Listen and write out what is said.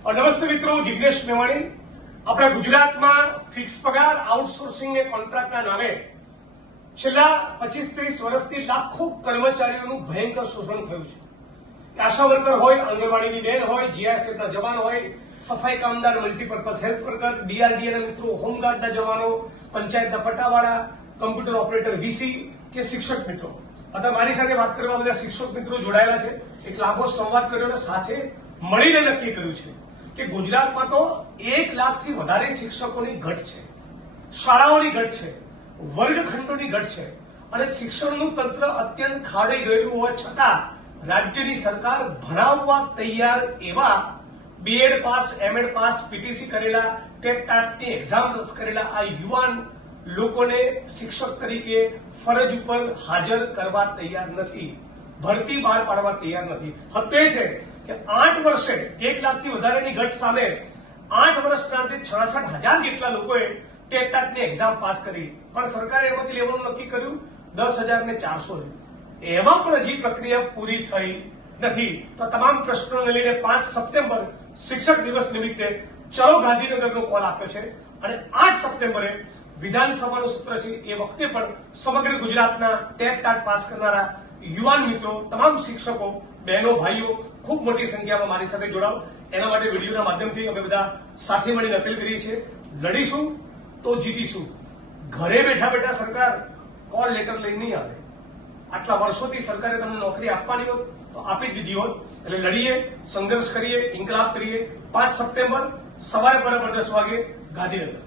નમસ્તે મિત્રો, જિગ્નેશ મેવાણી। આપણા ગુજરાતમાં ફિક્સ પગાર આઉટસોર્સિંગ ને કોન્ટ્રાક્ટના નામે છેલ્લા 25-30 વર્ષથી લાખો કર્મચારીઓનું ભયંકર શોષણ થયું છે। આશા વર્કર હોય, આંગણવાડીની બેન હોય, જીઆઈએસએફના જવાન હોય, સફાઈ કામદાર, મલ્ટીપર્પઝ હેલ્થ વર્કર, ડીઆરડીએના મિત્રો, હોમગાર્ડના જવાનો, પંચાયતના પટાવાળા, કમ્પ્યુટર ઓપરેટર વીસી કે શિક્ષક મિત્રો। અત્યારે મારી સાથે વાત કરવા બધા શિક્ષક મિત્રો જોડાયેલા છે। એક લાંબો સંવાદ કર્યો અને સાથે મળીને નક્કી કર્યું છે કે ગુજરાતમાં તો 1 લાખથી વધારે શિક્ષકોની ઘટ છે, શાળાઓની ઘટ છે, વર્ગખંડોની ઘટ છે અને શિક્ષણનું તંત્ર અત્યંત ખાડાઈ ગયેલું હોવા છતાં રાજ્યની સરકાર ભણાવવા તૈયાર એવા બીએડ પાસ, એમએડ પાસ, પીટીસી કરેલા, ટેટ ટાટની એક્ઝામ રસ કરેલા આ યુવાન લોકોને શિક્ષક તરીકે ફરજ ઉપર હાજર કરવા તૈયાર નથી, ભરતી બહાર પાડવા તૈયાર નથી। હત્ય છે કે 8 વર્ષે 1 લાખથી વધારેની ઘટ સામે 8 વર્ષના અંતે 66,000 જેટલા લોકોએ ટેટ ટાટની એક્ઝામ પાસ કરી, પણ સરકારે એમાંથી લેવાનું નક્કી કર્યું 10,400। એમાં પણ હજી પ્રક્રિયા પૂરી થઈ નથી। તો તમામ પ્રશ્નોને લઈને 5 સપ્ટેમ્બર શિક્ષક દિવસ નિમિત્તે ચલો ગાંધીનગરનો કોલ આપ્યો છે અને 8 સપ્ટેમ્બરે વિધાનસભાનું સત્ર છે। એ વખતે પણ સમગ્ર ગુજરાતના ટેટ ટાટ પાસ કરનારા યુવાન મિત્રો, તમામ શિક્ષકો, બહેનો, ભાઈઓ ખૂબ મોટી સંખ્યામાં મારી સાથે જોડાઓ। એના માટે વિડીયોના માધ્યમથી અમે બધા સાથે મળીને અપીલ કરીએ છીએ, લડીશું તો જીતીશું। ઘરે બેઠા બેઠા સરકાર કોલ લેટર લઈને નહીં આવે। આટલા વર્ષોથી સરકારે તમને નોકરી આપવાની હોત તો આપી દીધી હોત। એટલે લડીએ, સંઘર્ષ કરીએ, ઇન્કલાબ કરીએ। 5 સપ્ટેમ્બર સવારે બરાબર 10 વાગે ગાંધીનગર।